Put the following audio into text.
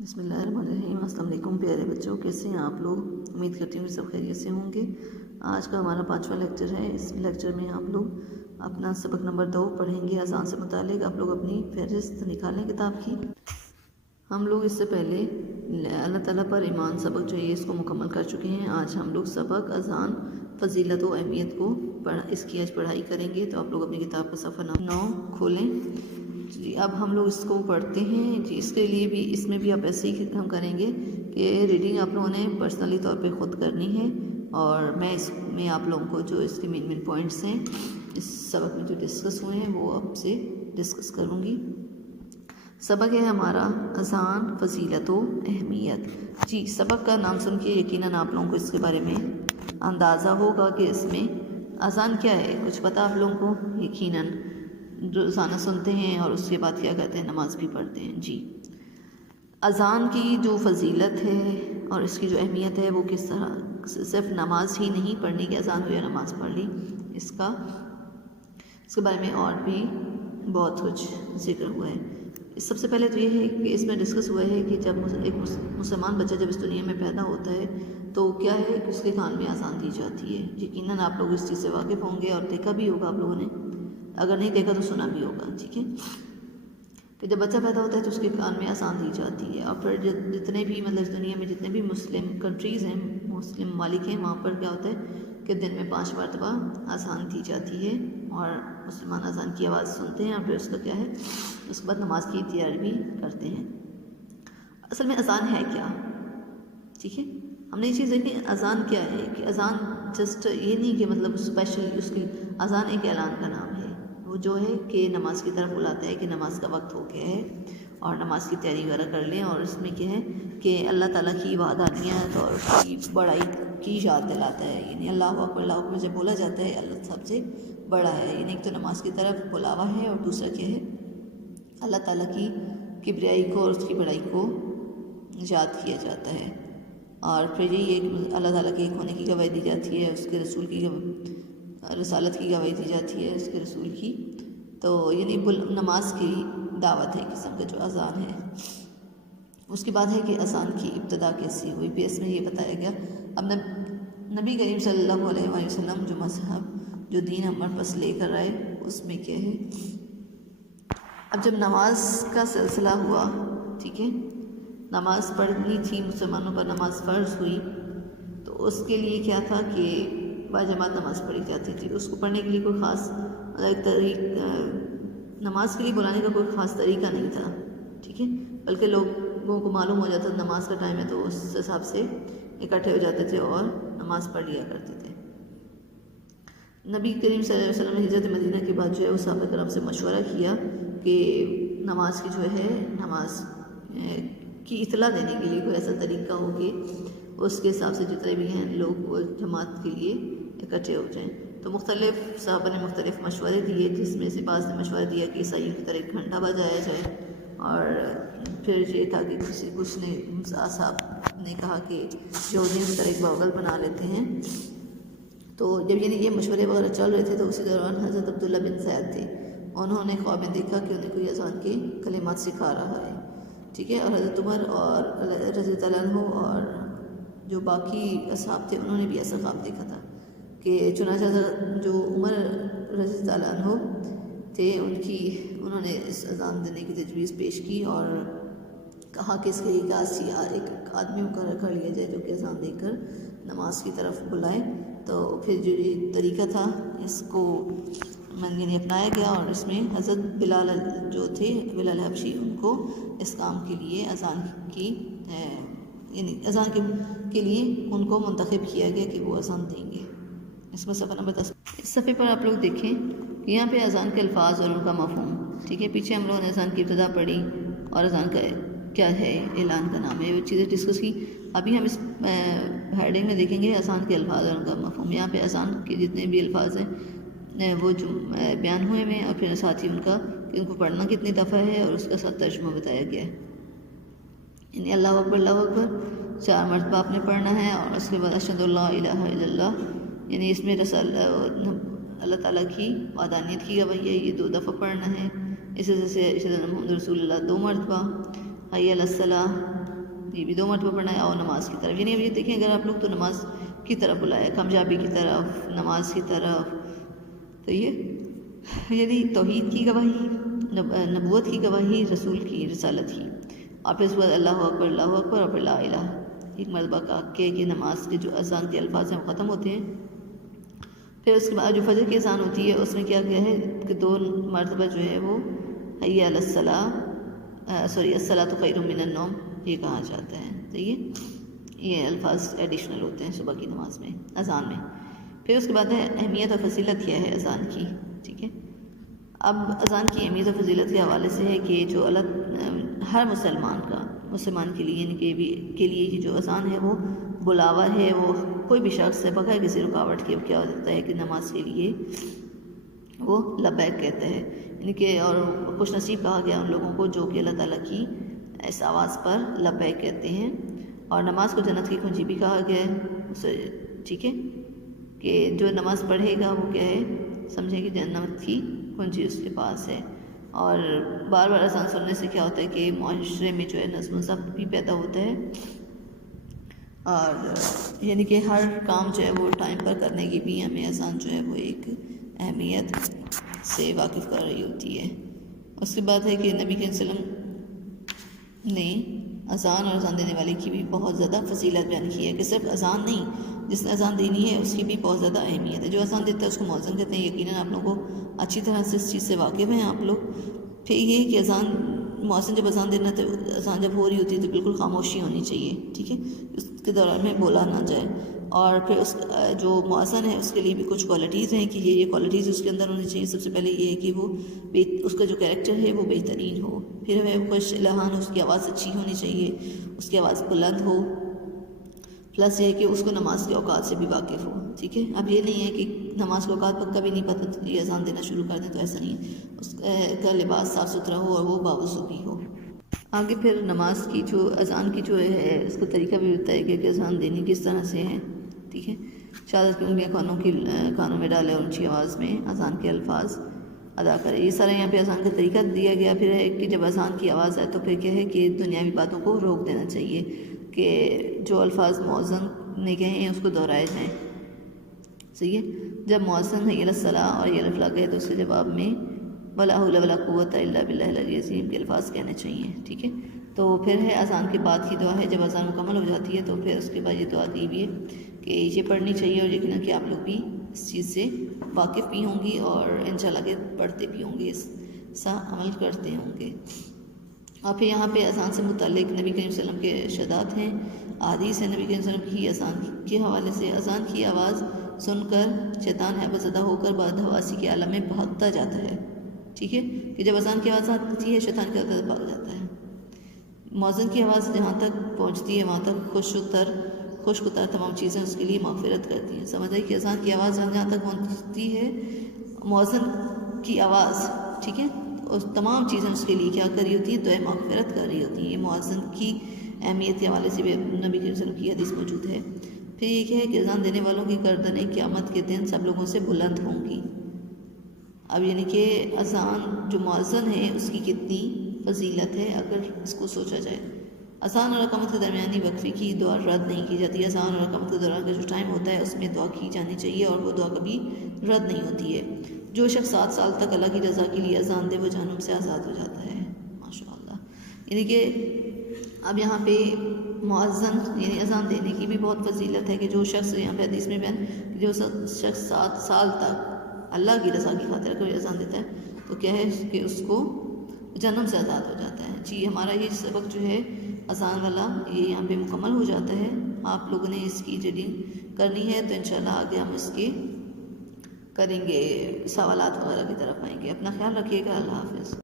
بسم اللہ الرحمن الرحیم۔ السلام علیکم پیارے بچوں، کیسے ہیں آپ لوگ؟ امید کرتی ہوں کہ سب خیریت سے ہوں گے۔ آج کا ہمارا 5واں لیکچر ہے۔ اس لیکچر میں آپ لوگ اپنا سبق نمبر 2 پڑھیں گے اذان سے متعلق۔ آپ لوگ اپنی فہرست نکالیں کتاب کی۔ ہم لوگ اس سے پہلے اللہ تعالیٰ پر ایمان سبق جو ہے اس کو مکمل کر چکے ہیں۔ آج ہم لوگ سبق اذان فضیلت و اہمیت کو اس کی آج پڑھائی کریں گے۔ تو آپ لوگ اپنی کتاب کا صفحہ 9 کھولیں جی۔ اب ہم لوگ اس کو پڑھتے ہیں جی۔ اس کے لیے بھی اس میں بھی آپ ایسے ہی ہم کریں گے کہ ریڈنگ آپ لوگوں نے پرسنلی طور پہ خود کرنی ہے، اور میں اس میں آپ لوگوں کو جو اس کے مین پوائنٹس ہیں اس سبق میں جو ڈسکس ہوئے ہیں وہ آپ سے ڈسکس کروں گی۔ سبق ہے ہمارا اذان فضیلت و اہمیت جی۔ سبق کا نام سن کے یقیناً آپ لوگوں کو اس کے بارے میں اندازہ ہوگا کہ اس میں اذان کیا ہے، کچھ پتہ آپ لوگوں کو یقیناً روزانہ سنتے ہیں اور اس کے بعد کیا کہتے ہیں، نماز بھی پڑھتے ہیں جی۔ اذان کی جو فضیلت ہے اور اس کی جو اہمیت ہے وہ کس طرح، صرف نماز ہی نہیں پڑھنے کی اذان ہو یا نماز پڑھ لی، اس کے بارے میں اور بھی بہت کچھ ذکر ہوا ہے۔ سب سے پہلے تو یہ ہے کہ اس میں ڈسکس ہوا ہے کہ جب ایک مسلمان بچہ جب اس دنیا میں پیدا ہوتا ہے تو کیا ہے کہ اس کے کان میں اذان دی جاتی ہے۔ یقیناً آپ لوگ اس چیز سے واقف ہوں گے اور دیکھا بھی ہوگا آپ لوگوں نے، اگر نہیں دیکھا تو سنا بھی ہوگا، ٹھیک ہے، کہ جب بچہ پیدا ہوتا ہے تو اس کے کان میں اذان دی جاتی ہے۔ اور پھر جتنے بھی مطلب اس دنیا میں جتنے بھی مسلم کنٹریز ہیں، مسلم ممالک ہیں، وہاں پر کیا ہوتا ہے کہ دن میں 5 مرتبہ اذان دی جاتی ہے اور مسلمان اذان کی آواز سنتے ہیں اور پھر اس کا کیا ہے، اس کے بعد نماز کی تیاری بھی کرتے ہیں۔ اصل میں اذان ہے کیا، ٹھیک ہے، ہم نے یہ چیز دیکھی اذان کیا ہے کہ اذان جسٹ یہ نہیں کہ مطلب اسپیشل، اس کی اذان ایک اعلان کا نام ہے، وہ جو ہے کہ نماز کی طرف بلاتا ہے کہ نماز کا وقت ہو گیا ہے اور نماز کی تیاری وغیرہ کر لیں، اور اس میں کیا ہے کہ اللہ تعالیٰ کی وحدانیت اور اس کی بڑائی کی یاد دلاتا ہے۔ یعنی اللہ اکبر جب بولا جاتا ہے اللہ سب سے بڑا ہے، یعنی ایک تو نماز کی طرف بلاوا ہے اور دوسرا کیا ہے اللہ تعالیٰ کی کبریائی کو اور اس کی بڑائی کو یاد کیا جاتا ہے۔ اور پھر یہ کہ اللہ تعالیٰ کے ایک ہونے کی گواہی دی جاتی ہے، اس کے رسول کی رسالت کی گواہی دی جاتی ہے اس کے رسول کی، تو یعنی نماز کی دعوت ہے قسم کا جو اذان ہے۔ اس کے بعد ہے کہ اذان کی ابتدا کیسی ہوئی، بھی اس میں یہ بتایا گیا۔ اب نبی کریم صلی اللہ علیہ وسلم جو مذہب جو دین ہمارے پاس لے کر آئے اس میں کیا ہے، اب جب نماز کا سلسلہ ہوا، ٹھیک ہے، نماز پڑھنی تھی، مسلمانوں پر نماز فرض ہوئی، تو اس کے لیے کیا تھا کہ باجماعت نماز پڑھی جاتی تھی۔ اس کو پڑھنے کے لیے کوئی خاص نماز کے لیے بلانے کا کوئی خاص طریقہ نہیں تھا، ٹھیک ہے، بلکہ لوگوں کو معلوم ہو جاتا تھا نماز کا ٹائم ہے تو اس حساب سے اکٹھے ہو جاتے تھے اور نماز پڑھ لیا کرتے تھے۔ نبی کریم صلی اللہ علیہ وسلم نے ہجرت مدینہ کے بعد جو ہے وہ صحابہ کرام سے مشورہ کیا کہ نماز کی جو ہے نماز کی اطلاع دینے کے لیے کوئی ایسا طریقہ ہو کہ اس کے حساب سے جتنے بھی ہیں لوگ وہ جماعت کے لیے اکٹھے ہو جائیں۔ تو مختلف صحابہ نے مختلف مشورے دیے، جس میں سے بعض نے مشورہ دیا کہ عیسائیوں کی طرح ایک گھنٹہ بجایا جائے، اور پھر یہ تھا کہ کچھ نے صاحب نے کہا کہ یہودیوں کی طرح ایک باول بنا لیتے ہیں۔ تو جب یعنی یہ مشورے وغیرہ چل رہے تھے تو اسی دوران حضرت عبداللہ بن زید تھے، انہوں نے خواب میں دیکھا کہ انہیں کوئی اذان کے کلمات سکھا رہا ہے، ٹھیک ہے، اور حضرت عمر اور رضی اللہ عنہ اور جو باقی اصحاب تھے انہوں نے بھی ایسا خواب دیکھا تھا کہ چنانچہ جو عمر رضی اللہ عنہ تھے انہوں نے اس اذان دینے کی تجویز پیش کی اور کہا کہ اس کے ایک آدمی مقرر کر لیا جائے جو کہ اذان دے کر نماز کی طرف بلائے۔ تو پھر جو یہ طریقہ تھا اس کو یعنی اپنایا گیا، اور اس میں حضرت بلال جو تھے، بلال حبشی، ان کو اس کام کے لیے اذان کے لیے ان کو منتخب کیا گیا کہ وہ اذان دیں گے۔ اس میں صفحہ نمبر 10 اس صفحے پر آپ لوگ دیکھیں کہ یہاں پہ اذان کے الفاظ اور ان کا مفہوم، ٹھیک ہے، پیچھے ہم لوگوں نے اذان کی ابتدا پڑھی اور اذان کا کیا ہے، اعلان کا نام ہے، وہ چیزیں ڈسکس کی۔ ابھی ہم اس ہیڈنگ میں دیکھیں گے اذان کے الفاظ اور ان کا مفہوم۔ یہاں پہ اذان کے جتنے بھی الفاظ ہیں وہ جو بیان ہوئے ہیں، اور پھر ساتھ ہی ان کا کہ ان کو پڑھنا کتنی دفعہ ہے اور اس کا ساتھ ترجمہ بتایا گیا ہے۔ یعنی اللہ اکبر 4 مرتبہ آپ نے پڑھنا ہے، اور اس کے بعد اشہد اللہ الہ الا اللہ، یعنی اس میں اللہ تعالیٰ کی وحدانیت کی گواہی ہے، یہ 2 دفعہ پڑھنا ہے۔ اسی طرح سے اشہد ان محمد رسول اللہ 2 مرتبہ، حی علی الصلاۃ یہ بھی 2 مرتبہ پڑھنا ہے، اور نماز کی طرف، یعنی اب یہ دیکھیں اگر آپ لوگ تو نماز کی طرف بلایا، کامیابی کی طرف، نماز کی طرف، تو یہ یعنی توحید کی گواہی، نبوت کی گواہی، رسول کی رسالت کی، اور پھر اس کے بعد اللہ اکبر اور پھر لا الہ، ایک مرتبہ کا کہ نماز کے جو اذان کے الفاظ ہیں وہ ختم ہوتے ہیں۔ پھر اس کے بعد جو فجر کی اذان ہوتی ہے اس میں کیا گیا ہے کہ 2 مرتبہ جو ہے وہ حی علی الصلاۃ، الصلاۃ خیر من النوم، یہ کہا جاتا ہے۔ تو یہ الفاظ ایڈیشنل ہوتے ہیں صبح کی نماز میں، اذان میں۔ پھر اس کے بعد ہے اہمیت اور فضیلت کیا ہے اذان کی، ٹھیک ہے۔ اب اذان کی اہمیت اور فضیلت کے حوالے سے ہے کہ جو ہر مسلمان کے لیے، یعنی کے لیے یہ جو اذان ہے وہ بلاوا ہے، وہ کوئی بھی شخص ہے بغیر کسی رکاوٹ کے کیا ہوتا ہے کہ نماز کے لیے وہ لبیک کہتا ہے، یعنی کہ اور خوش نصیب کہا گیا ان لوگوں کو جو کہ اللہ تعالیٰ کی اس آواز پر لبیک کہتے ہیں، اور نماز کو جنت کی کنجی بھی کہا گیا ہے اسے، ٹھیک ہے، کہ جو نماز پڑھے گا وہ کیا ہے، سمجھیں کہ جنت کی کنجی اس کے پاس ہے۔ اور بار بار اذان سننے سے کیا ہوتا ہے کہ معاشرے میں جو ہے نظم و ضبط بھی پیدا ہوتا ہے، اور یعنی کہ ہر کام جو ہے وہ ٹائم پر کرنے کی بھی ہمیں اذان جو ہے وہ ایک اہمیت سے واقف کر رہی ہوتی ہے۔ اس کے بعد ہے کہ نبی کریم صلی اللہ علیہ وسلم نے اذان اور اذان دینے والے کی بھی بہت زیادہ فضیلت بیان کی ہے، کہ صرف اذان نہیں، جس نے اذان دینی ہے اس کی بھی بہت زیادہ اہمیت ہے۔ جو اذان دیتا ہے اس کو مؤذن کہتے ہیں، یقیناً آپ لوگوں کو اچھی طرح سے اس چیز سے واقف ہیں آپ لوگ۔ پھر یہ کہ مؤذن جب اذان دینا تو اذان جب ہو رہی ہوتی ہے تو بالکل خاموشی ہونی چاہیے، ٹھیک ہے، اس کے دوران میں بولا نہ جائے۔ اور پھر اس جو مؤذن ہے اس کے لیے بھی کچھ کوالٹیز ہیں کہ یہ کوالٹیز اس کے اندر ہونی چاہیے۔ سب سے پہلے یہ ہے کہ وہ اس کا جو کریکٹر ہے وہ بہترین ہو، پھر وہ خوش لہان، اس کی آواز اچھی ہونی چاہیے، اس کی آواز بلند ہو، پلس یہ ہے کہ اس کو نماز کے اوقات سے بھی واقف ہو، ٹھیک ہے۔ اب یہ نہیں ہے کہ نماز کے اوقات پر کبھی نہیں پتہ یہ اذان دینا شروع کر دیں، تو ایسا نہیں ہے، اس کا لباس صاف ستھرا ہو اور وہ باوضو بھی ہو۔ آگے پھر نماز کی جو اذان کی جو ہے اس کا طریقہ بھی ہوتا ہے کہ اذان دینی کس طرح سے ہے، ٹھیک ہے۔ شہادت کی انگلیاں کانوں میں ڈالے اور اونچی آواز میں اذان کے الفاظ ادا کرے، یہ سارا یہاں پہ اذان کا طریقہ دیا گیا۔ پھر ہے کہ جب اذان کی آواز آئے تو پھر کیا ہے کہ دنیاوی باتوں کو روک دینا چاہیے، کہ جو الفاظ مؤذن نے کہے ہیں اس کو دہرائے جائیں، صحیح ہے۔ جب مؤذن حی علی الصلاۃ اور حی علی الفلاح کہے تو اس کے جواب میں ولا حول ولا قوت الا باللہ العلی العظیم کے الفاظ کہنے چاہیے، ٹھیک ہے۔ تو پھر ہے اذان کے بعد کی دعا ہے، جب اذان مکمل ہو جاتی ہے تو پھر اس کے بعد یہ دعا دی بھی ہے کہ یہ پڑھنی چاہیے، اور یقیناً کہ آپ لوگ بھی اس چیز سے واقف بھی ہوں گی اور انشاءاللہ کہ پڑھتے بھی ہوں گے، اس سا عمل کرتے ہوں گے۔ اور پھر یہاں پہ اذان سے متعلق نبی کریم صلی اللہ علیہ وسلم کے ارشادات ہیں، احادیث ہیں نبی کریم صلی اللہ علیہ وسلم کی اذان کے حوالے سے۔ اذان کی آواز سن کر شیطان حیبت زدہ ہو کر بعد حواسی کے عالم میں بھاگتا جاتا ہے، ٹھیک ہے، کہ جب اذان کی آواز آتی ہے شیطان کے طرف بھاگ جاتا ہے۔ مؤذن کی آواز جہاں تک پہنچتی ہے وہاں تک خشک تر تمام چیزیں اس کے لیے مغفرت کرتی ہیں۔ سمجھ آئی کہ اذان کی آواز جہاں تک پہنچتی ہے مؤذن کی آواز، ٹھیک ہے، اور تمام چیزیں اس کے لیے کیا کر رہی ہوتی ہیں، دعائے مغفرت کر رہی ہوتی ہیں۔ یہ مؤذن کی اہمیت کے حوالے سے بھی نبی کریم صلی اللہ علیہ وسلم کی حدیث موجود ہے۔ پھر یہ ہے کہ اذان دینے والوں کی گردنیں قیامت کے دن سب لوگوں سے بلند ہوں گی۔ اب یعنی کہ اذان جو مؤذن ہے اس کی کتنی فضیلت ہے اگر اس کو سوچا جائے۔ اذان اور اقامت کے درمیانی وقفے کی دعا رد نہیں کی جاتی۔ اذان اور اقامت کے دوران کا جو ٹائم ہوتا ہے اس میں دعا کی جانی چاہیے، اور وہ دعا کبھی رد نہیں ہوتی ہے۔ جو شخص 7 سال تک اللہ کی رضا کے لیے اذان دے وہ جہنم سے آزاد ہو جاتا ہے، ماشاءاللہ۔ یعنی کہ اب یہاں پہ مؤذن یعنی اذان دینے کی بھی بہت فضیلت ہے، کہ جو شخص یہاں پہ حدیث میں بیان کہ جو شخص 7 سال تک اللہ کی رضا کی خاطر کوئی اذان دیتا ہے تو کیا ہے کہ اس کو جہنم سے آزاد ہو جاتا ہے۔ جی ہمارا یہ سبق جو ہے اذان والا یہ یہاں پہ مکمل ہو جاتا ہے۔ آپ لوگوں نے اس کی ریڈنگ کرنی ہے تو انشاءاللہ آگے ہم اس کے کریں گے، سوالات وغیرہ کی طرف آئیں گے۔ اپنا خیال رکھیے گا، اللہ حافظ۔